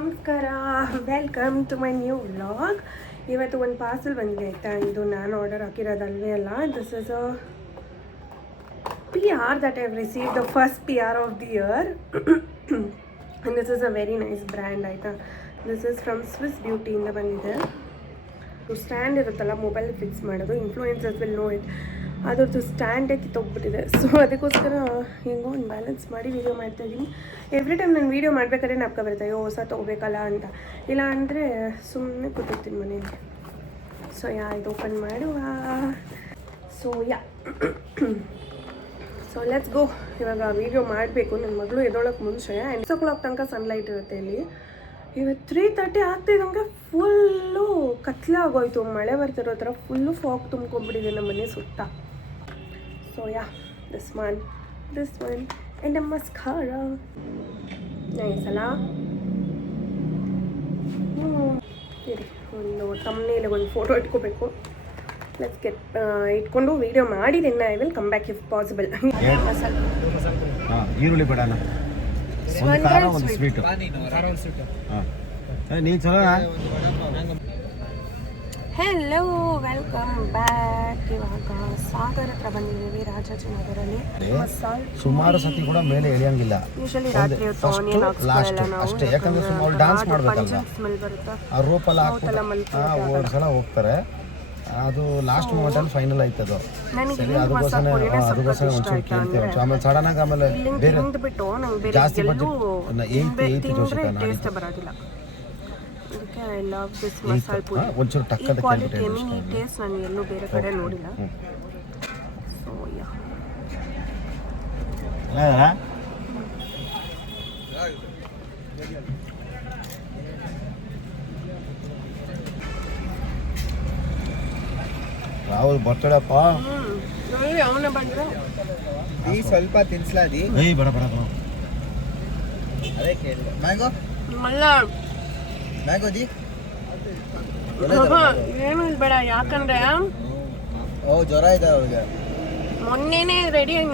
ನಮಸ್ಕಾರ, welcome to my new vlog. ಇವತ್ತು ಒಂದು ಪಾರ್ಸಲ್ ಬಂದಿದೆ ಆಯಿತಾ. ಇದು ನಾನು ಆರ್ಡರ್ ಹಾಕಿರೋದಲ್ವೇ ಅಲ್ಲ. This is a PR that I have received, the first PR of the year. And this is a very nice brand ಆಯಿತಾ. This is from Swiss ಬ್ಯೂಟಿಯಿಂದ ಬಂದಿದೆ. Stand ಇರುತ್ತಲ್ಲ ಮೊಬೈಲ್ ಫಿಕ್ಸ್ ಮಾಡೋದು, ಇನ್ಫ್ಲೂಯೆನ್ಸರ್ಸ್ ವಿಲ್ ನೋ ಇಟ್. ಅದ್ರದ್ದು ಸ್ಟ್ಯಾಂಡೇ ಕಿತ್ತೋಗ್ಬಿಟ್ಟಿದೆ. So ಅದಕ್ಕೋಸ್ಕರ ಹಿಂಗೋ ಒಂದು balance ಮಾಡಿ video ಮಾಡ್ತಾಯಿದ್ದೀನಿ. Every time ನಾನು ವೀಡಿಯೋ ಮಾಡಬೇಕಾದ್ರೆ ನಾಪ್ಕ ಬರುತ್ತೆ, ಅಯ್ಯೋ ಹೊಸ ತೊಗೋಬೇಕಲ್ಲ ಅಂತ. ಇಲ್ಲ ಅಂದರೆ ಸುಮ್ಮನೆ ಕೂತಿರ್ತೀನಿ ಮನೇಲಿ. ಸೊ ಇದು ಓಪನ್ ಮಾಡುವ. So let's go. ಇವಾಗ ವೀಡಿಯೋ ಮಾಡಬೇಕು. ನನ್ನ ಮಗಳು ಎದೊಳಕ್ಕೆ ಮುಂಚೆ 6 o'clock ತನಕ ಸನ್ಲೈಟ್ ಇರುತ್ತೆ ಇಲ್ಲಿ. ಇವತ್ತು 3:30 ಆಗ್ತಿದ್ದಂಗೆ ಫುಲ್ಲು ಕತ್ಲೆ ಆಗೋಯ್ತು. ಮಳೆ ಬರ್ತಿರೋ ಥರ ಫುಲ್ಲು ಫಾಗ್ ತುಂಬ್ಕೊಂಡ್ಬಿಟ್ಟಿದೆ ನಮ್ಮ ಮನೆ ಸುತ್ತ. So this one and a mascara nice ಅಲ್ಲ. ಸರಿ, ಒಂದು ತಮ್ಮನೇಲಿ ಒಂದು ಫೋಟೋ ಇಟ್ಕೋಬೇಕು. ಲೆಟ್ಸ್ ಗೆಟ್ ಇಟ್ಕೊಂಡು ವೀಡಿಯೋ ಮಾಡಿದ್ದೀನಿ. I will come back if possible. ಈರುಳ್ಳಿ ಬೇಡಣ, ಒಂದು ಸ್ವೀಟು ನೀ ಚಲೋ. Hello, welcome back. ಇವಾಗ ಸಾಗರ್ ಹತ್ರ ಬಂದಿದ್ದೀವಿ, ರಾಜಾಜಿನಗರಲ್ಲಿ. ಸುಮಾರು ಸತಿ ಕೂಡ ಮೇಲೆ ಎಳೆಯಂಗಿಲ್ಲ. ಯೂಶಲಿ ರಾತ್ರಿ ಹೊತ್ತು ಲಾಸ್ಟ್ ಅಷ್ಟೇ, ಯಾಕಂದ್ರೆ ಸುಮ್ಮನೆ ಡ್ಯಾನ್ಸ್ ಮಾಡ್ಬೇಕಲ್ಲ, ಆ ರೋಪೆಲ್ಲ ಹಾಕ್ಬಿಟ್ಟು ಸಲ ಹೋಗ್ತಾರೆ. ಅದು ಲಾಸ್ಟ್ ಮೂಮೆಂಟ್ ಅಲ್ಲಿ ಫೈನಲ್ ಆಯ್ತದು. ಸರಿ, ಅದಕ್ಕೋಸ್ಕರ ಒಂಚೂರು ಕೇಳ್ತೇವೆ. ಆಮೇಲೆ ಸಡನ್ ಆಗಿ ಆಮೇಲೆ ಬೇರೆ ಜಾಸ್ತಿ ಬಡ್ಜೆಟ್ ಜೋಶಿಕ ಒಂಚೂರು ಟಕ್ಕದ ಟೇಸ್ಟ್ ನಾನು ಎಲ್ಲೂ ಬೇರೆ ಕಡೆ ನೋಡಿಲ್ಲ. ಸೊ ರಾಹುಲ್ ಬರ್ತಡಪ್ಪ. ಅವನ ಬಂದ್ರೆ ಈ ಸ್ವಲ್ಪ ತಿನ್ಸ್ಲಾದಿ. ಬಡ ಅದೇ ಕೇಳಿ. ಮ್ಯಾಂಗೋ ಅಲ್ಲ, ಮ್ಯಾಂಗೋ ಜಿ ಏನು ಬೇಡ. ಯಾಕಂದ್ರೆ ಜ್ವರ ಇದೆ ಅವಳಿಗೆ. ಮೊನ್ನೆನೇ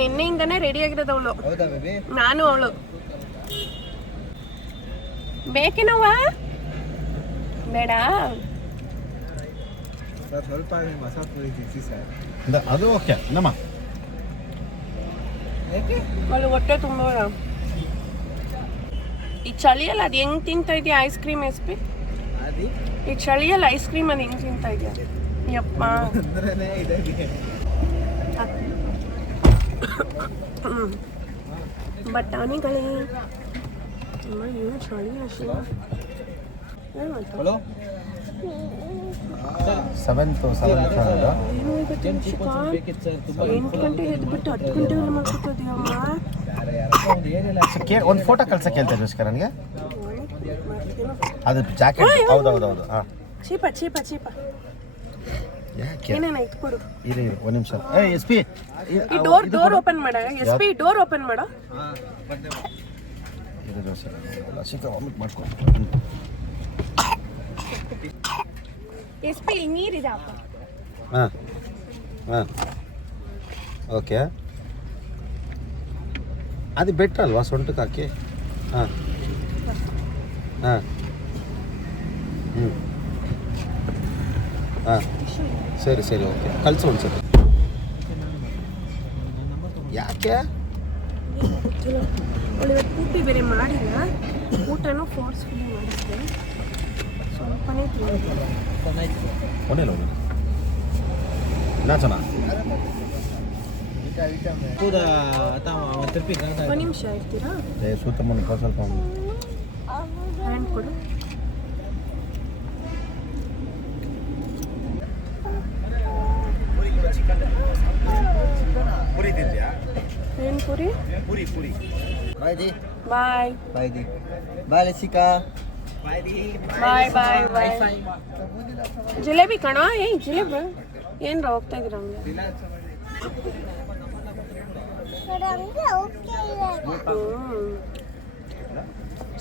ನಿನ್ನೆಯಿಂದನೇ ರೆಡಿ ಆಗಿರೋದು ಅವಳು. ಹೌದಾ ಬೇಬಿ? ನಾನು ಅವಳು ಬೇಕೇನವ? ಬೇಡ ಸರ್, ಸ್ವಲ್ಪ ಮಸಾಲ ಪುರಿ ತಿನ್ಸಿ ಸರ್. ಅದು ಓಕೆ ನಮ್ಮ ಅವಳು ಹೊಟ್ಟೆ ತುಂಬ. ಈ ಚಳಿಯಲ್ಲ ಅದು ಹೆಂಗ್ ತಿಂತಾ ಇದೆಯಾ ಐಸ್ ಕ್ರೀಮ್? ಎಸ್ಪಿ, ಈ ಚಳಿಯಲ್ಲ ಐಸ್ ಕ್ರೀಮ್ ಅದು ಹೆಂಗ್ ತಿಂತಾ ಇದೆಯಾ? ಯಪ್ಪ, ಬಟಾಣಿಗಳೇ. ಏನು ಚಳಿ ಅಷ್ಟು. ಹಲೋ 7th 8 ಗಂಟೆ ಎದ್ಬಿಟ್ಟು 10 ಗಂಟೆ ಮಾಡ್ಕೊತಿದ್ಯಮ್ಮ. ಒಂದು ಫೋಟೋ ಕಳ್ಸಕ್ಕೆ ಹೇಳ್ತಾ ಜೋಸ್ಕರ ನನಗೆ. ಅದು ಜಾಕೆಟ್ ಹೌದೌದು. ಹಾಂ, ಚೀಪ ಏನೇನ ಇಟ್ಕೊಡು. ಇರಿ ಒಂದು ನಿಮಿಷ. ಎಸ್ ಪಿ, ಈ ಡೋರ್ ಓಪನ್ ಮಾಡ. ಎಸ್ ಪಿ, ಡೋರ್ ಓಪನ್ ಮಾಡ. ಇದು ಜೋಸ್ಕರ ಲಸಿಕ ವಾಮಿಟ್ ಮಾಡ್ಕೊ. ಎಸ್ ಪಿ, ನೀರಿದೆ ಅಪ್ಪ. ಹಾಂ ಓಕೆ. ಅದು ಬೆಟ್ರ್ ಅಲ್ವಾ ಸೊಂಟಕ್ಕೆ ಹಾಕಿ? ಹಾಂ ಹಾಂ ಹಾಂ ಸರಿ ಓಕೆ, ಕಳಿಸು ಒಂದ್ಸರಿ. ಯಾಕೆ ಊಟ ಬೇರೆ ಮಾಡಿಲ್ಲ. ಊಟನೂ ಫೋರ್ಸ್ಫುಲಿ ಮಾಡಿದ್ದೆ. ಸ್ವಲ್ಪನೇ ತಿಂದಿದ್ದೆ. ಒಳ್ಳೆಯ ನಾ ಚೆನ್ನಾಗಿ. ಒಂದು ನಿಮಿಷ ಇರ್ತೀರಾ? ಸುತ್ತಮುತ್ತ ಸ್ವಲ್ಪ ಹ್ಯಾಂಡ್ ಕೊಡು. ಪುರಿ ತಿಂದ್ಯಾ? ಏನು ಪುರಿ? ಪುರಿ. ಬಾಯ್ ದಿ. ಬಾಯ್ ದಿ. ಬಾಯ್ ಲಸಿಕಾ. ಬಾಯ್. ಜಿಲೇಬಿ ಕಣ. ಜಿಲೇಬಿ ಏನ್ರ ಹೋಗ್ತಾ ಇದ್ದೀರ ಹಂಗೆ?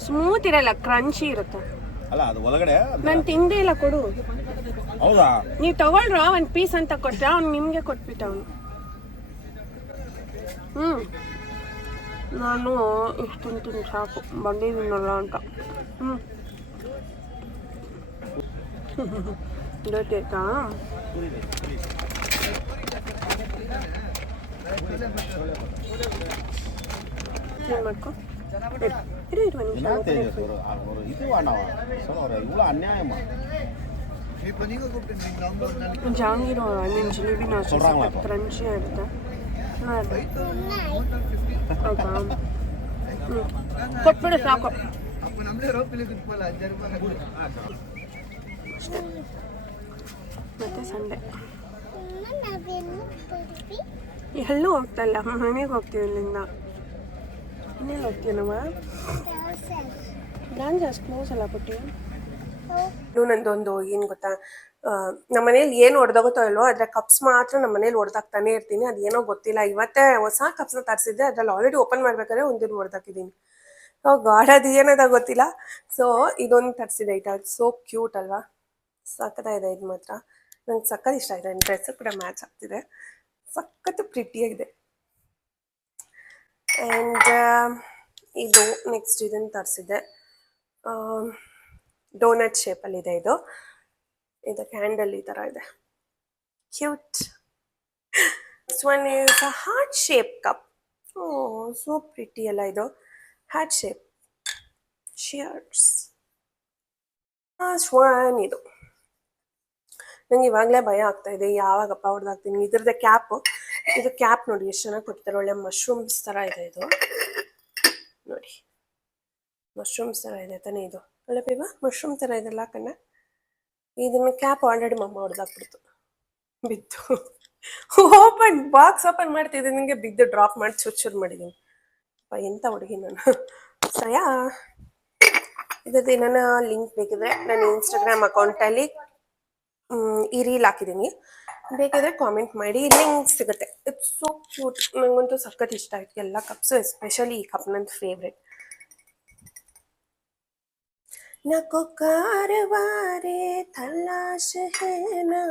ಸ್ಮೂತ್ ಇರಲ್ಲ, ಕ್ರಂಚಿ ಇರುತ್ತೆ. ಅಲ್ಲ ಅದು ಒಳಗಡೆ ನಾನು ತಿಂದೇ ಇಲ್ಲ. ಕೊಡು. ಹೌದಾ? ನೀವು ತಗೊಳ್ರ ಒಂದು ಪೀಸ್ ಅಂತ ಕೊಟ್ಟರೆ ಅವ್ನು ನಿಮಗೆ ಕೊಟ್ಬಿಟ್ಟ ಅವನು. ನಾನು ಇಷ್ಟು ತಿಂತೀನಿ ಸಾಕು, ಬಂದಿದ್ದೀನಲ್ಲ ಅಂತ. ಗೊತ್ತಾಯ್ತಾ? ಏನು ಮಾಡ್ಕೊ ಇರು ಇರು ಒಂದು ನಿಮಿಷ. ಜಹಾಂಗೀರ್ ನಿನ್ನ ಜಿಲೇಬಿನ ಅಷ್ಟೇ ಕ್ರಂಚಿ ಆಗುತ್ತೆ. ಹೌದಾ? ಕೊಟ್ಬಿಡು ಸಾಕು ಅಷ್ಟೇ. ಮತ್ತೆ ಸಂಡೆ ಎಲ್ಲೂ ಹೋಗ್ತಲ್ಲ, ಮನೆಗೆ ಹೋಗ್ತೀವಿ ಇಲ್ಲಿಂದ. ಇನ್ನೆಲ್ಲಿ ಹೋಗ್ತೀವಿ ನಾವು? ಬ್ರಾಂಚ್ ಅಷ್ಟು ಕ್ಲೋಸ್ ಅಲ್ಲ ಪುಟ್ಟಿ. ನಂದೊಂದು ಏನು ಗೊತ್ತಾ, ನಮ್ಮ ಮನೇಲಿ ಏನು ಹೊಡೆದೋಗುತ್ತೋ ಇಲ್ವೋ ಅದರ ಕಪ್ಸ್ ಮಾತ್ರ ನಮ್ಮ ಮನೇಲಿ ಹೊಡೆದಾಕ್ತಾನೆ ಇರ್ತೀನಿ. ಅದೇನೋ ಗೊತ್ತಿಲ್ಲ, ಇವತ್ತೇ ಹೊಸ ಕಪ್ಸ್ನ ತರಿಸಿದ್ದೆ, ಅದ್ರಲ್ಲಿ ಆಲ್ರೆಡಿ ಓಪನ್ ಮಾಡ್ಬೇಕಾದ್ರೆ ಒಂದಿನ ಹೊಡೆದಾಕಿದ್ದೀನಿ. ಗಾಡ್ ಅದು ಏನದ ಗೊತ್ತಿಲ್ಲ. ಸೊ ಇದೊಂದು ತರಿಸಿದೆ ಆಯ್ತಾ, ಅದು ಸೋ ಕ್ಯೂಟ್ ಅಲ್ವಾ, ಸಖತ್ತಾಗಿದೆ ಇದು ಮಾತ್ರ. ನಂಗೆ ಸಖತ್ ಇಷ್ಟ ಆಗಿದೆ, ನನ್ನ ಡ್ರೆಸ್ಸು ಕೂಡ ಮ್ಯಾಚ್ ಆಗ್ತಿದೆ, ಸಖತ್ತು ಪ್ರಿಟಿಯಾಗಿದೆ. ಆ್ಯಂಡ್ ಇದು ನೆಕ್ಸ್ಟ್ ಇದನ್ನು ತರಿಸಿದ್ದೆ, ಡೋನಟ್ ಶೇಪಲ್ಲಿದೆ ಇದು. ಇದು ಕ್ಯಾಂಡಲ್ ಈ ಥರ ಇದೆ, cute. This one is a heart shape cup. Oh so pretty ಅಲ್ಲ ಇದು, heart shape. Shears. Last one ಇದು. ನಂಗೆ ಇವಾಗಲೇ ಭಯ ಆಗ್ತಾ ಇದೆ, ಯಾವಾಗಪ್ಪ ಹೊಡೆದಾಗ್ತೀನಿ. ಇದ್ರದ್ದು ಕ್ಯಾಪು, ಇದು ಕ್ಯಾಪ್ ನೋಡಿ ಎಷ್ಟು ಚೆನ್ನಾಗಿ ಕೊಡ್ತಾರೆ, ಒಳ್ಳೆ ಮಶ್ರೂಮ್ಸ್ ಥರ ಇದೆ ಇದು ನೋಡಿ. ಮಶ್ರೂಮ್ಸ್ ಥರ ಇದೆ ತಾನೇ ಇದು, ಅಲ್ಲ ಬೇವಾ? ಮಶ್ರೂಮ್ ಥರ ಇದೆಲ್ಲ ಕಣ್ಣ. ಇದನ್ನ ಕ್ಯಾಪ್ ಆಲ್ರೆಡಿ ಮಮ್ಮ ಹೊಡೆದಾಕ್ಬಿಡ್ತು, ಬಿದ್ದು. ಓಪನ್ ಬಾಕ್ಸ್ ಓಪನ್ ಮಾಡ್ತಿದ್ದೆ, ನನಗೆ ಬಿದ್ದು ಡ್ರಾಪ್ ಮಾಡಿ ಚೂರು ಮಾಡಿದ್ದೀನಿ. ಎಂಥ ಹುಡುಗಿ ನಾನು. ಸಯಾ ಇದ್ರದ್ದು ಏನಾನ ಲಿಂಕ್ ಬೇಕಿದ್ರೆ ನನ್ನ ಇನ್ಸ್ಟಾಗ್ರಾಮ್ ಅಕೌಂಟಲ್ಲಿ ಈ ರೀಲ್ ಹಾಕಿದ್ದೀನಿ, ಬೇಕಿದ್ರೆ ಕಾಮೆಂಟ್ ಮಾಡಿ, ಲಿಂಕ್ ಸಿಗುತ್ತೆ. It's so cute. ನನಗಂತೂ ಸಖತ್ ಇಷ್ಟ ಆಯ್ತು ಎಲ್ಲ ಕಪ್ಸು, ಎಸ್ಪೆಷಲಿ ಈ ಕಪ್ ನನ್ನ ಫೇವ್ರೆಟ್. नको कारवारे तलाश है ना.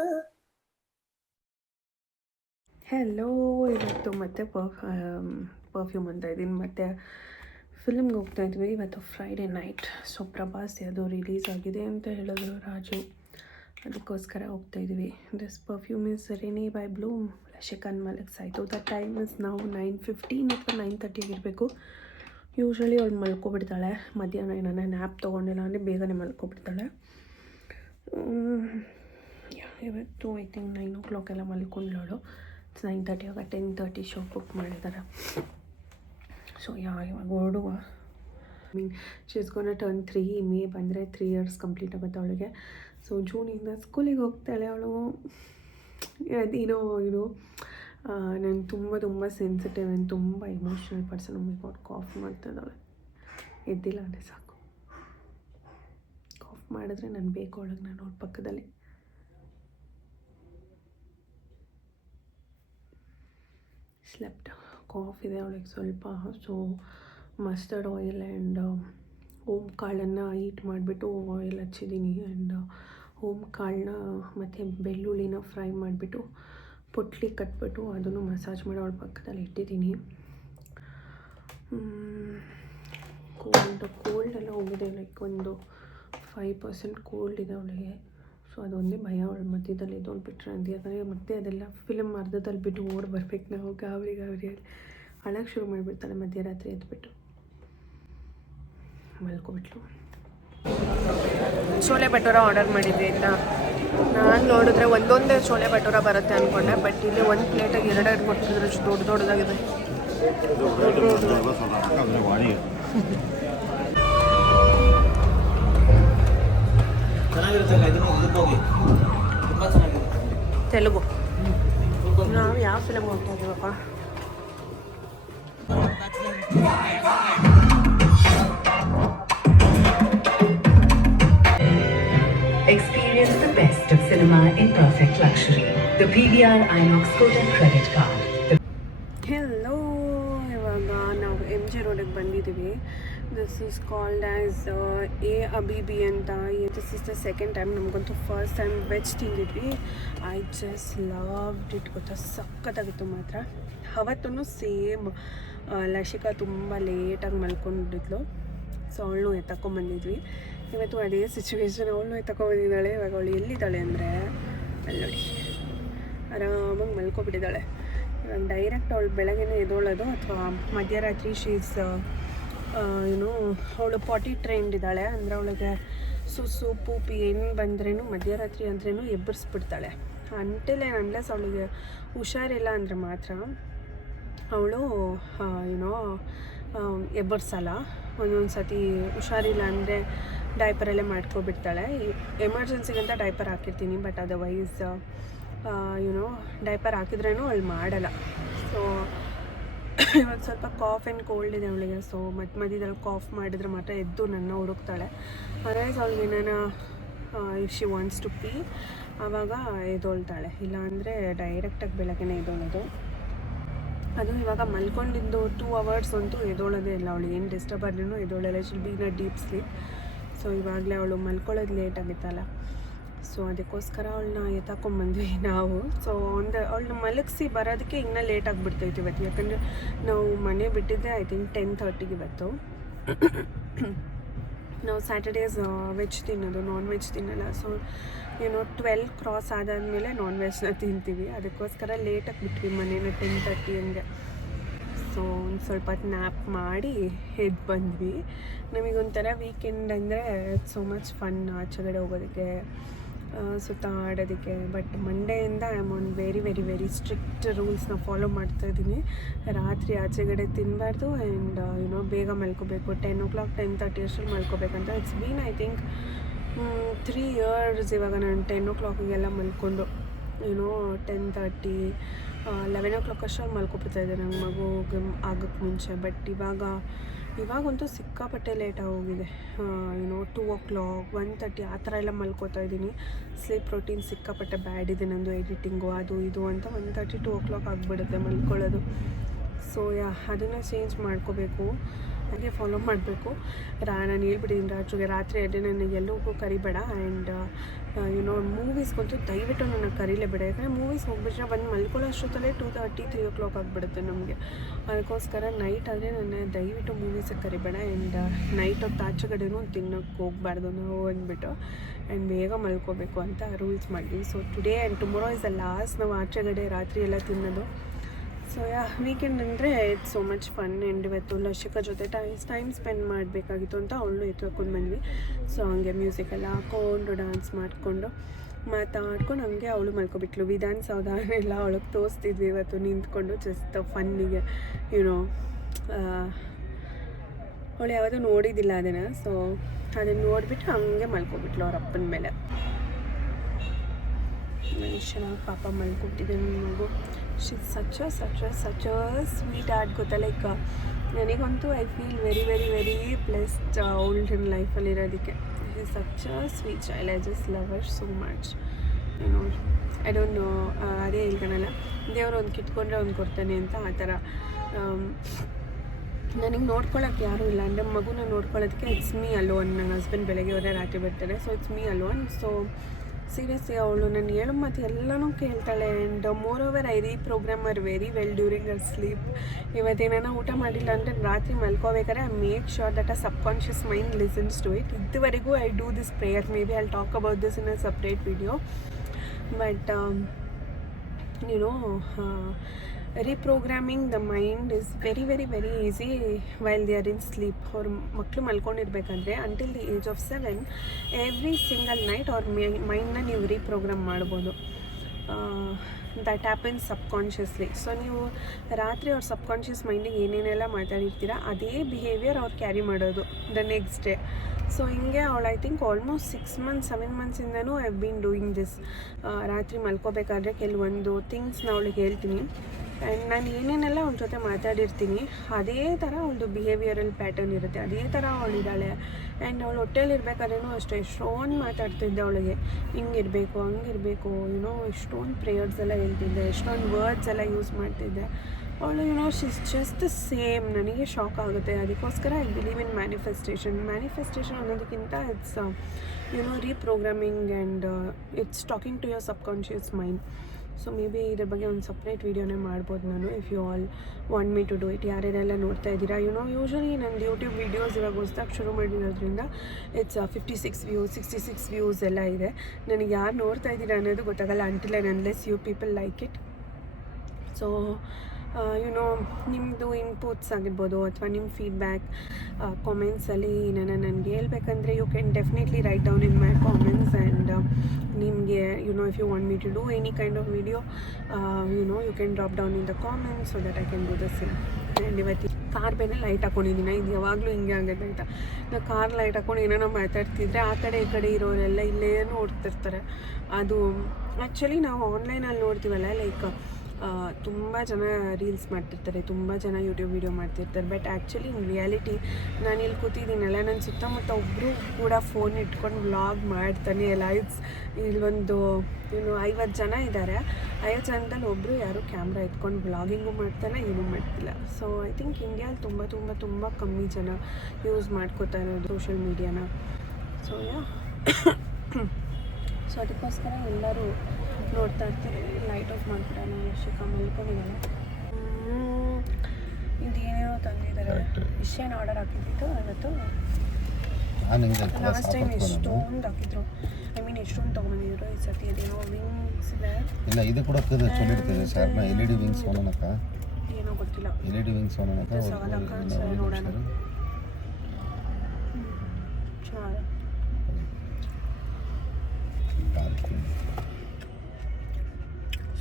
ಹೆಲೋ, ಇವತ್ತು ಮತ್ತೆ ಪರ್ಫ್ಯೂಮ್ ಅಂತ ಇದ್ದೀನಿ, ಮತ್ತೆ ಫಿಲ್ಮ್ಗೆ ಹೋಗ್ತಾ ಇದ್ವಿ ಇವತ್ತು ಫ್ರೈಡೇ ನೈಟ್. ಸೊ ಪ್ರಭಾಸ್ ಅದು ರಿಲೀಸ್ ಆಗಿದೆ ಅಂತ ಹೇಳಿದ್ರು ರಾಜು, ಅದಕ್ಕೋಸ್ಕರ ಹೋಗ್ತಾ ಇದ್ವಿ. This perfume is Renee by Bloom, ಲಶಿಕನ್ ಮಲಗ್ಸ್ ಆಯಿತು. ದ ಟೈಮ್ ಇಸ್ ನಾವು 9:15 ಅಥವಾ 9:30 ಆಗಿರಬೇಕು. ಯೂಶ್ವಲಿ ಅವಳು ಮಲ್ಕೊಬಿಡ್ತಾಳೆ ಮಧ್ಯಾಹ್ನ, ಏನಾನ ನ್ಯಾಪ್ ತೊಗೊಂಡಿಲ್ಲ ಅಂದರೆ ಬೇಗನೆ ಮಲ್ಕೊಬಿಡ್ತಾಳೆ. ಇವತ್ತು ಐ ಥಿಂಕ್ 9 o'clock ಎಲ್ಲ ಮಲ್ಕೊಂಡ್ಲವಳು. 9:30 ಆಗ 10:30 ಶೋ ಬುಕ್ ಮಾಡಿದ್ದಾರೆ. ಸೊ ಇವಾಗ ಹೊರಡುವ. ಶೀಸ್ ಗೋನ ಟರ್ನ್ 3 ಮೇ ಬಂದರೆ 3 years ಕಂಪ್ಲೀಟ್ ಆಗುತ್ತೆ ಅವಳಿಗೆ. ಸೊ ಜೂನಿಂದ ಸ್ಕೂಲಿಗೆ ಹೋಗ್ತಾಳೆ ಅವಳು. ಅದೇನೋ ಇದು ನಾನು ತುಂಬ ಸೆನ್ಸಿಟಿವ್ ಆ್ಯಂಡ್ ತುಂಬ ಇಮೋಷ್ನಲ್ ಪರ್ಸನ್. ಗಾಡ್ ಕಾಫ್ ಮಾಡ್ತಾ ಇದ್ದಾಳೆ, ಎದ್ದಿಲ್ಲ ಅಂದರೆ ಸಾಕು. ಕಾಫ್ ಮಾಡಿದ್ರೆ ನಾನು ಬೇಕು ಒಳಗೆ, ನಾನು ಅವ್ರ ಪಕ್ಕದಲ್ಲಿ. ಸ್ಲೆಪ್ಟ್. ಕಾಫ್ ಇದೆ ಅವಳಿಗೆ ಸ್ವಲ್ಪ. ಸೊ ಮಸ್ಟರ್ಡ್ ಆಯಿಲ್ ಆ್ಯಂಡ್ ಓಮ್ ಕಾಳನ್ನು ಹೀಟ್ ಮಾಡಿಬಿಟ್ಟು ಆಯಿಲ್ ಹಚ್ಚಿದ್ದೀನಿ. ಆ್ಯಂಡ್ ಓಮ್ ಕಾಳನ್ನ ಮತ್ತು ಬೆಳ್ಳುಳ್ಳಿನ ಫ್ರೈ ಮಾಡಿಬಿಟ್ಟು ಪೊಟ್ಲಿ ಕಟ್ಬಿಟ್ಟು ಅದನ್ನು ಮಸಾಜ್ ಮಾಡಿ ಅವಳ ಪಕ್ಕದಲ್ಲಿ ಇಟ್ಟಿದ್ದೀನಿ. ಕೋಲ್ಡ್ ಎಲ್ಲ ಹೋಗಿದೆ, ಲೈಕ್ ಒಂದು 5% ಕೋಲ್ಡ್ ಇದೆ ಅವಳಿಗೆ. ಸೊ ಅದೊಂದೇ ಭಯ ಅವಳು ಮಧ್ಯದಲ್ಲಿ ಇದೊಂದು ಬಿಟ್ಟರೆ ಅಂತ. ಯಾಕಂದರೆ ಮತ್ತೆ ಅದೆಲ್ಲ ಫಿಲ್ಮ್ ಅರ್ಧದಲ್ಲಿ ಬಿಟ್ಟು ಓಡಿ ಬರ್ಬೇಕು ನಾವು, ಗಾಬರಿ ಅಳಕ್ಕೆ ಶುರು ಮಾಡಿಬಿಡ್ತಾಳೆ ಮಧ್ಯರಾತ್ರಿ ಎದ್ಬಿಟ್ಟು. ಮಲ್ಕೊಬಿಟ್ಲು. ಚೋಲೆ ಭಟೂರ ಆರ್ಡರ್ ಮಾಡಿದ್ದೆ ಆಯಿತಾ. ನಾನು ನೋಡಿದ್ರೆ ಒಂದೊಂದೇ ಚೋಲೆ ಭಟೂರ ಬರುತ್ತೆ ಅಂದ್ಕೊಂಡೆ, ಬಟ್ ಇಲ್ಲಿ ಒಂದು ಪ್ಲೇಟಾಗಿ 2 ಕೊಟ್ಟಿದ್ರು, ಅಷ್ಟು ದೊಡ್ಡದಾಗಿದೆ. ತೆಲುಗು. ನಾವು ಯಾವ ಫಿಲಮ್ ಹೋಗ್ತಾ ಇದ್ದೀವಪ್ಪ? Experience the best of cinema in perfect luxury. The PVR INOX Golden Credit Card. Hello, ಇವಾಗ ನಾವು MG ರೋಡಿಗೆ ಬಂದಿದ್ದೀವಿ. This is called as a ಅಬಿಬಿ ಅಂತ. This is the second time. ನಮಗಂತೂ ಫಸ್ಟ್ ಟೈಮ್ ವೆಜ್ ತಿಂದಿದ್ವಿ. ಐ ಜಸ್ಟ್ ಲವ್ಡ್ ಇಟ್ ಗೊತ್ತಾ, ಸಖತ್ತಾಗಿತ್ತು ಮಾತ್ರ. ಅವತ್ತೂ ಸೇಮ್ ಲಶಿಕಾ ತುಂಬ ಲೇಟಾಗಿ ಮಲ್ಕೊಂಡಿದ್ಲು. ಸೊ ಅವಳನ್ನೂ ಎತ್ತಕೊಂಬಂದಿದ್ವಿ. ಇವತ್ತು ಅದೇ ಸಿಚುವೇಶನ್, ಅವಳನ್ನೂ ಎತ್ತಕೊಂಬಂದಿದ್ದಾಳೆ. ಇವಾಗ ಅವಳು ಎಲ್ಲಿದ್ದಾಳೆ ಅಂದರೆ ಅಲ್ಲಿ ನೋಡಿ, ಆರಾಮಾಗಿ ಮಲ್ಕೊಬಿಟ್ಟಿದ್ದಾಳೆ. ಇವಾಗ ಡೈರೆಕ್ಟ್ ಅವಳು ಬೆಳಗ್ಗೆನೇ ಎದ್ದೋಳೋದು ಅಥವಾ ಮಧ್ಯರಾತ್ರಿ ಶೀಸ್ ಅವಳು ಪಾಟಿ ಟ್ರೈನ್ಡ್ ಇದ್ದಾಳೆ. ಅಂದರೆ ಅವಳಿಗೆ ಸುಸು ಪೂಪಿ ಏನು ಬಂದ್ರೂ ಮಧ್ಯರಾತ್ರಿ ಅಂದ್ರೂ ಎಬ್ಬರಿಸ್ಬಿಡ್ತಾಳೆ. ಅನ್ಲೆಸ್ ಅವಳಿಗೆ ಹುಷಾರಿಲ್ಲ ಅಂದರೆ ಮಾತ್ರ ಅವಳು ಎಬ್ಬರಿಸಲ್ಲ. ಒಂದೊಂದು ಸತಿ ಹುಷಾರಿಲ್ಲ ಅಂದರೆ ಡೈಪರಲ್ಲೇ ಮಾಡ್ಕೊಬಿಡ್ತಾಳೆ. ಎಮರ್ಜೆನ್ಸಿಗಂತ ಡೈಪರ್ ಹಾಕಿರ್ತೀನಿ, ಬಟ್ ಅದರ್ವೈಸ್ ಡೈಪರ್ ಹಾಕಿದ್ರೂ ಅವಳು ಮಾಡಲ್ಲ. ಸೊ ಇವಾಗ ಸ್ವಲ್ಪ ಕಾಫ್ ಆ್ಯಂಡ್ ಕೋಲ್ಡ್ ಇದೆ ಅವಳಿಗೆ. ಸೊ ಮಧ್ಯದಲ್ಲಿ ಕಾಫ್ ಮಾಡಿದರೆ ಮಾತ್ರ ಎದ್ದು ನನ್ನ ಹುಡುಕ್ತಾಳೆ. ಅದರ್ವೈಸ್ ಅವಳಿಗೆ ನಾನು ಇಫ್ ಶಿ ವಾಂಟ್ಸ್ ಟು ಪೀ ಆವಾಗ ಎದ್ದೊಳ್ತಾಳೆ, ಇಲ್ಲಾಂದರೆ ಡೈರೆಕ್ಟಾಗಿ ಬೆಳಗ್ಗೆನೇ ಎದ್ದೊಳೋದು. ಅದು ಇವಾಗ ಮಲ್ಕೊಂಡಿದ್ದು 2 hours ಅಂತೂ ಎದ್ದೊಳೋದೇ ಇಲ್ಲ. ಅವಳು ಏನು ಡಿಸ್ಟರ್ಬ್ ಆದ್ರೂ ಎದ್ದೊಳಲ್ಲ. She'll be in a deep sleep. So ಇವಾಗಲೇ ಅವಳು ಮಲ್ಕೊಳ್ಳೋದು ಲೇಟ್ ಆಗಿತ್ತಲ್ಲ, ಸೊ ಅದಕ್ಕೋಸ್ಕರ ಅವಳನ್ನ ಎತ್ತಾಕೊಂಡ್ಬಂದ್ವಿ ನಾವು. ಸೊ ಅವಳನ್ನ ಮಲಗಿಸಿ ಬರೋದಕ್ಕೆ ಇನ್ನೂ ಲೇಟ್ ಆಗಿಬಿಡ್ತೈತೆ ಇವತ್ತು. ಯಾಕಂದರೆ ನಾವು ಮನೆ ಬಿಟ್ಟಿದ್ದೆ ಐ ಥಿಂಕ್ 10:30 ಇವತ್ತು. ನಾವು ಸ್ಯಾಟರ್ಡೇಸ್ ವೆಜ್ ತಿನ್ನೋದು, ನಾನ್ ವೆಜ್ ತಿನ್ನಲ್ಲ. ಸೊ 12 ಕ್ರಾಸ್ ಆದಾದಮೇಲೆ ನಾನ್ ವೆಜ್ನ ತಿಂತೀವಿ. ಅದಕ್ಕೋಸ್ಕರ ಲೇಟಾಗಿ ಬಿಟ್ವಿ ಮನೇನ 10:30 ಹಂಗೆ. ಸೊ ಒಂದು ಸ್ವಲ್ಪ ಹೊತ್ತು ನ್ಯಾಪ್ ಮಾಡಿ ಎದ್ದು ಬಂದ್ವಿ. ನಮಗೊಂಥರ ವೀಕೆಂಡ್ ಅಂದರೆ ಸೋ ಮಚ್ ಫನ್ ಆಚೆಗಡೆ ಹೋಗೋದಕ್ಕೆ, ಸುತ್ತಾಡೋದಕ್ಕೆ. ಬಟ್ ಮಂಡೆಯಿಂದ I am on very very very strict ರೂಲ್ಸ್ನ ಫಾಲೋ ಮಾಡ್ತಾಯಿದ್ದೀನಿ. ರಾತ್ರಿ ಆಚೆಗಡೆ ತಿನ್ನಬಾರ್ದು ಆ್ಯಂಡ್ ಬೇಗ ಮಲ್ಕೋಬೇಕು. 10 o'clock 10:30 ಅಷ್ಟರಲ್ಲಿ ಮಲ್ಕೋಬೇಕಂತ. It's been I think 3 years ಇವಾಗ ನಾನು 10 o'clockಗೆಲ್ಲ ಮಲ್ಕೊಂಡು 10:30 11 o'clock ಅಷ್ಟರಲ್ಲಿ ಮಲ್ಕೊಬಿಡ್ತಾಯಿದ್ದೆ ನನ್ನ ಮಗು ಆಗೋಕ್ಕೆ ಮುಂಚೆ. ಬಟ್ ಇವಾಗಂತೂ ಸಿಕ್ಕಾಪಟ್ಟೆ ಲೇಟಾಗಿ ಹೋಗಿದೆ. 2 o'clock 1:30 ಆ ಥರ ಎಲ್ಲ ಮಲ್ಕೋತಾ ಇದ್ದೀನಿ. ಸ್ಲೀಪ್ ರೊಟೀನ್ ಸಿಕ್ಕಾಪಟ್ಟೆ ಬ್ಯಾಡ್ ಇದೆ ನಂದು, ಎಡಿಟಿಂಗು ಅದು ಇದು ಅಂತ 1:30 2 o'clock ಆಗಿಬಿಡುತ್ತೆ ಮಲ್ಕೊಳ್ಳೋದು. ಸೊ ಅದನ್ನು ಚೇಂಜ್ ಮಾಡ್ಕೋಬೇಕು, ಹಾಗೆ ಫಾಲೋ ಮಾಡಬೇಕು. ನಾನು ಹೇಳ್ಬಿಟ್ಟಿದ್ದೀನಿ ರಾತ್ರಿ ಅದೇ ನನಗೆ ಎಲ್ಲರಿಗೂ ಕರಿಬೇಡ. ಆ್ಯಂಡ್ ಮೂವೀಸ್ಗಂತೂ ದಯವಿಟ್ಟು ನನಗೆ ಕರೀಲೇಬೇಡ. ಯಾಕಂದರೆ ಮೂವೀಸ್ ಹೋಗ್ಬಿಟ್ರೆ ಬಂದು ಮಲ್ಕೊಳ್ಳೋ ಅಷ್ಟೊತ್ತಲ್ಲೇ 2:30 3 o'clock ಆಗಿಬಿಡುತ್ತೆ ನಮಗೆ. ಅದಕ್ಕೋಸ್ಕರ ನೈಟ್ ಆದರೆ ನನ್ನ ದಯವಿಟ್ಟು ಮೂವೀಸಿಗೆ ಕರಿಬೇಡ. ಆ್ಯಂಡ್ ನೈಟ್ ಹೊತ್ತು ಆಚೆಗಡೆನೂ ತಿನ್ನೋಕ್ಕೆ ಹೋಗಬಾರ್ದು ನಾವು ಅಂದ್ಬಿಟ್ಟು, ಆ್ಯಂಡ್ ಬೇಗ ಮಲ್ಕೋಬೇಕು ಅಂತ ರೂಲ್ಸ್ ಮಾಡಿದ್ವಿ. So today and tomorrow is the last ನಾವು ಆಚೆಗಡೆ ರಾತ್ರಿ ಎಲ್ಲ ತಿನ್ನೋದು. ಸೊ ವೀಕೆಂಡ್ ಅಂದರೆ it's so much fun. And ಇವತ್ತು ಲಶಿಕಾ ಜೊತೆ ಟೈಮ್ ಸ್ಪೆಂಡ್ ಮಾಡಬೇಕಾಗಿತ್ತು ಅಂತ ಅವಳು ಎತ್ಕೊಂಡು ಬಂದ್ವಿ. ಸೊ ಹಂಗೆ ಮ್ಯೂಸಿಕೆಲ್ಲ ಹಾಕ್ಕೊಂಡು ಡ್ಯಾನ್ಸ್ ಮಾಡಿಕೊಂಡು ಮಾತಾಡ್ಕೊಂಡು ಹಂಗೆ ಅವಳು ಮಲ್ಕೊಬಿಟ್ಲು. ವಿಧಾನಸೌಧ ಎಲ್ಲ ಅವಳಿಗೆ ತೋರಿಸ್ತಿದ್ವಿ ಇವತ್ತು ನಿಂತ್ಕೊಂಡು, ಜಸ್ಟ್ ಫನ್ನಿಗೆ. ಅವಳು ಯಾವುದೂ ನೋಡಿದ್ದಿಲ್ಲ ಅದನ್ನು. ಸೊ ಅದನ್ನು ನೋಡಿಬಿಟ್ಟು ಹಂಗೆ ಮಲ್ಕೊಬಿಟ್ಲು ಅವ್ರ ಅಪ್ಪನ ಮೇಲೆ. ಚೆನ್ನಾಗಿ ಪಾಪ ಮಲ್ಕೊಬಿಟ್ಟಿದೆ ನನ್ನ ಮಗು. She such a sweet heart ಗೊತ್ತಾ. ಲೈಕ್ ನನಗಂತೂ I feel very very very blessed old in ಲೈಫಲ್ಲಿರೋದಕ್ಕೆ. She such a sweet child. I just love her so much. I don't know, ಅದೇ ಹೇಳ್ಕೊಳಲ್ಲ, ದೇವರು ಒಂದು ಕಿತ್ಕೊಂಡ್ರೆ ಒಂದು ಕೊಡ್ತಾನೆ ಅಂತ. ಆ ಥರ ನನಗೆ ನೋಡ್ಕೊಳ್ಳೋಕೆ ಯಾರೂ ಇಲ್ಲ. ಅಂದರೆ ಮಗುನ ನೋಡ್ಕೊಳ್ಳೋದಕ್ಕೆ ಇಟ್ಸ್ ಮೀ ಅಲೋನ್. ನನ್ನ ಹಸ್ಬೆಂಡ್ ಬೆಳಗ್ಗೆ ಹೋದರೆ ರಾತ್ರಿ ಬರ್ತಾರೆ. So it's me alone. So seriously ಅವಳು ನಾನು ಹೇಳೋ ಮಾತು ಎಲ್ಲನೂ ಕೇಳ್ತಾಳೆ. And moreover I reprogram her very well during her sleep. ಇವತ್ತೇನಾನ ಊಟ ಮಾಡಿಲ್ಲ ಅಂದರೆ ರಾತ್ರಿ ಮಲ್ಕೋಬೇಕಾದ್ರೆ I make sure that a subconscious mind listens to it. ಇದುವರೆಗೂ I do this prayer. Maybe I talk about this in a separate video. But reprogramming the mind is very very very easy while they are in sleep. ಅವ್ರ ಮಕ್ಕಳು ಮಲ್ಕೊಂಡಿರ್ಬೇಕಂದ್ರೆ until the age of 7 every single night ಅವ್ರ ಮೈಂಡ್ನ ನೀವು reprogramme ಮಾಡ್ಬೋದು. That happens subconsciously. So ನೀವು ರಾತ್ರಿ ಅವ್ರ subconscious ಮೈಂಡಿಗೆ ಏನೇನೆಲ್ಲ ಮಾತಾಡಿರ್ತೀರ ಅದೇ ಬಿಹೇವಿಯರ್ ಅವ್ರು ಕ್ಯಾರಿ ಮಾಡೋದು ದ ನೆಕ್ಸ್ಟ್ ಡೇ. ಸೊ ಹಿಂಗೆ ಅವಳು ಐ ಥಿಂಕ್ ಆಲ್ಮೋಸ್ಟ್ 6 months 7 monthsinದನೂ I have been doing this. ರಾತ್ರಿ ಮಲ್ಕೋಬೇಕಾದ್ರೆ ಕೆಲವೊಂದು ಥಿಂಗ್ಸ್ನ ಅವಳಿಗೆ ಹೇಳ್ತೀನಿ ಆ್ಯಂಡ್ ನಾನು ಏನೇನೆಲ್ಲ ಅವಳ ಜೊತೆ ಮಾತಾಡಿರ್ತೀನಿ ಅದೇ ಥರ ಒಂದು ಬಿಹೇವಿಯರಲ್ ಪ್ಯಾಟರ್ನ್ ಇರುತ್ತೆ, ಅದೇ ಥರ ಅವಳಿದ್ದಾಳೆ. ಆ್ಯಂಡ್ ಅವಳು ಹೊಟ್ಟೆಲಿರ್ಬೇಕಾದ್ರೂ ಅಷ್ಟೇ ಎಷ್ಟೊಂದು ಮಾತಾಡ್ತಿದ್ದೆ ಅವಳಿಗೆ, ಹಿಂಗಿರಬೇಕು ಹಂಗಿರಬೇಕು ಎಷ್ಟೊಂದು ಪ್ರೇಯರ್ಸ್ ಎಲ್ಲ ಹೇಳ್ತಿದ್ದೆ, ಎಷ್ಟೊಂದು ವರ್ಡ್ಸ್ ಎಲ್ಲ ಯೂಸ್ ಮಾಡ್ತಿದ್ದೆ. ಅವಳು ಶಿಸ್ ಜಸ್ಟ್ ದ ಸೇಮ್. ನನಗೆ ಶಾಕ್ ಆಗುತ್ತೆ. ಅದಕ್ಕೋಸ್ಕರ ಐ ಬಿಲೀವ್ ಇನ್ ಮ್ಯಾನಿಫೆಸ್ಟೇಷನ್ ಅನ್ನೋದಕ್ಕಿಂತ it's reprogramming and it's talking to your subconscious mind. So maybe ಇದ್ರ ಬಗ್ಗೆ ಒಂದು ಸಪ್ರೇಟ್ ವೀಡಿಯೋನೇ ಮಾಡ್ಬೋದು ನಾನು, if you all want me to do it. ಯಾರ್ಯಾರೆಲ್ಲ ನೋಡ್ತಾ ಇದ್ದೀರಾ, ಯೂಶ್ವಲಿ ನಂದು ಯೂಟ್ಯೂಬ್ ವೀಡಿಯೋಸ್ ಇವಾಗ ಹೊಸ್ದಾಗಿ ಶುರು ಮಾಡಿರೋದ್ರಿಂದ ಇಟ್ಸ್ 56 ವ್ಯೂಸ್ 66 ವ್ಯೂಸ್ ಎಲ್ಲ ಇದೆ. ನನಗೆ ಯಾರು ನೋಡ್ತಾ ಇದ್ದೀರಾ ಅನ್ನೋದು ಗೊತ್ತಾಗಲ್ಲ until and unless you people like it. So ನಿಮ್ಮದು ಇನ್ಪುಟ್ಸ್ ಆಗಿರ್ಬೋದು ಅಥವಾ ನಿಮ್ಮ ಫೀಡ್ಬ್ಯಾಕ್ ಕಾಮೆಂಟ್ಸಲ್ಲಿ ನನಗೆ ಹೇಳ್ಬೇಕಂದ್ರೆ you can definitely write down in my comments. And ನಿಮಗೆ if you want me to do any kind of video you can drop down in the comments so that I can do the same. And ಇವತ್ತು car ಬೇರೆ light ಹಾಕ್ಕೊಂಡಿದ್ದೀನಿ, ಇದು ಯಾವಾಗಲೂ ಹಿಂಗೆ ಆಗುತ್ತೆ ಆಯಿತಾ. ನಾವು ಕಾರ್ ಲೈಟ್ ಹಾಕ್ಕೊಂಡು ಏನೇನೋ ಮಾತಾಡ್ತಿದ್ರೆ ಆ ಕಡೆ ಈ ಕಡೆ ಇರೋರೆಲ್ಲ ಇಲ್ಲೇ ನೋಡ್ತಿರ್ತಾರೆ. ಅದು ಆ್ಯಕ್ಚುಲಿ ನಾವು ಆನ್ಲೈನಲ್ಲಿ ನೋಡ್ತೀವಲ್ಲ, ಲೈಕ್ ತುಂಬ ಜನ ರೀಲ್ಸ್ ಮಾಡ್ತಿರ್ತಾರೆ, ತುಂಬ ಜನ ಯೂಟ್ಯೂಬ್ ವೀಡಿಯೋ ಮಾಡ್ತಿರ್ತಾರೆ. ಬಟ್ ಆ್ಯಕ್ಚುಲಿ ಇನ್ ರಿಯಾಲಿಟಿ ನಾನು ಇಲ್ಲಿ ಕೂತಿದ್ದೀನಲ್ಲ, ನನ್ನ ಸುತ್ತಮುತ್ತ ಒಬ್ಬರು ಕೂಡ ಫೋನ್ ಇಟ್ಕೊಂಡು ವ್ಲಾಗ್ ಮಾಡ್ತಾನೆ ಇಲ್ಲ. ಇಲ್ಲೊಂದು 50 ಜನ ಇದ್ದಾರೆ. 50 ಜನದಲ್ಲಿ ಒಬ್ಬರು ಯಾರು ಕ್ಯಾಮ್ರಾ ಎತ್ಕೊಂಡು ವ್ಲಾಗಿಂಗು ಮಾಡ್ತಾನೆ, ಏನೂ ಮಾಡ್ತಿಲ್ಲ. ಸೊ ಐ ಥಿಂಕ್ ಇಂಡಿಯಾದಲ್ಲಿ ತುಂಬ ತುಂಬ ತುಂಬ ಕಮ್ಮಿ ಜನ ಯೂಸ್ ಮಾಡ್ಕೋತಾ ಇರೋದು ಸೋಷಿಯಲ್ ಮೀಡಿಯಾನ. ಸೊ ಸೊ ಅದಕ್ಕೋಸ್ಕರ ಎಲ್ಲರೂ ನೋಡ್ತಾ ಇರ್ತೀವಿ. Light off ಮಾಡ್ಬಿಡೋಣ. ಯಶಿಕ ಮಲ್ಕೊಂಡಿದ್ದಾಳೆ. ಇದೇನೇನೋ ತಂದಿದ್ದಾರೆ. ಇಷ್ಟೇನು ಆರ್ಡರ್ ಹಾಕಿದ್ದು ಇವತ್ತು. ಲಾಸ್ಟ್ ಟೈಮ್ ಎಷ್ಟೊಂದು ಹಾಕಿದ್ರು, ಎಷ್ಟೊಂದು ತೊಗೊಂಡಿದ್ರು. ಈ ಸತಿ ಅದೇನೋ ವಿಂಗ್ಸ್ ಇದೆ. ಇಲ್ಲ ಇದು ಕೂಡ ಚಲಿಡ್ತಿದೆ ಸರ್. LED ವಿಂಗ್ಸ್ ಓನನಕ ಏನೋ ಗೊತ್ತಿಲ್ಲ. LED ವಿಂಗ್ಸ್ ಓನನಕ ನೋಡೋಣ. ಚೆನ್ನಾಗಿ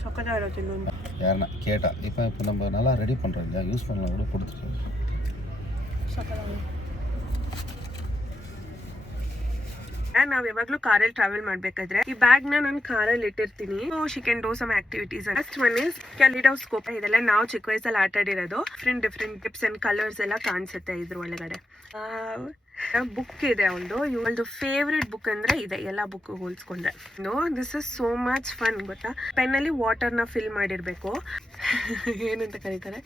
சக்கரை இருக்கு. யாருன்னா கேட்டா இப்போ நம்ம நல்லா ரெடி பண்ணுறோம் இல்லையா, யூஸ் பண்ணலாம் கூட கொடுத்துருக்கோம். ನಾವು ಯಾವಾಗಲೂ ಕಾರಲ್ಲಿ ಟ್ರಾವೆಲ್ ಮಾಡಬೇಕಾದ್ರೆ ಈ ಬ್ಯಾಗ್ನ ನಾನು ಕಾರಲ್ಲಿ ಇಟ್ಟಿರ್ತೀನಿ. She can do some activities. First one is kaleidoscope. ಇದೆಲ್ಲ ನಾವು ಚಿಕ್ಕ ವಯಸ್ಸಲ್ಲಿ ಆಟ ಆಡಿರೋದು. ಡಿಫ್ರೆಂಟ್ ಟಿಪ್ಸ್ ಅಂಡ್ ಕಲರ್ಸ್ ಎಲ್ಲ ಕಾಣಿಸುತ್ತೆ ಇದ್ರ ಒಳಗಡೆ. ಬುಕ್ ಇದೆ ಅವಳದು ಫೇವ್ರೆಟ್ ಬುಕ್ ಅಂದ್ರೆ ಇದೆ, ಎಲ್ಲ ಬುಕ್ ಹೋಲಿಸ್ಕೊಂಡ್ರೆ. This is so much fun ಗೊತ್ತಾ. ಪೆನ್ನಲ್ಲಿ ವಾಟರ್ನ ಫಿಲ್ ಮಾಡಿರ್ಬೇಕು. ಏನಂತ ಕರೀತಾರೆ,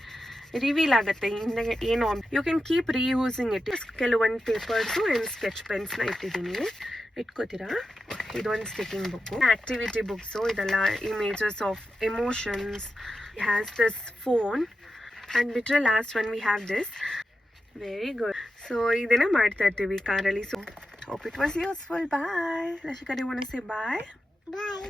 ರಿವೀಲ್ ಆಗುತ್ತೆ ಹಿಂದೆ ಏನೋ. You can keep reusing it. ಕೆಲವೊಂದು ಪೇಪರ್ಸು ಆ್ಯಂಡ್ ಸ್ಕೆಚ್ ಪೆನ್ಸ್ನ ಇಟ್ಟಿದ್ದೀನಿ, ಇಟ್ಕೋತೀರಾ. ಇದೊಂದು ಸ್ಟಿಕಿಂಗ್ ಬುಕ್ಕು. ಆಕ್ಟಿವಿಟಿ ಬುಕ್ಸು ಇದೆಲ್ಲ images of emotions. Has this phone and ಬಿಟ್ರೆ last one we have this. Very good. So ಇದನ್ನ ಮಾಡ್ತಾ ಇರ್ತೀವಿ ಕಾರಲ್ಲಿ. So hope it was useful. Bye. Lashika, you want to say bye? Bye.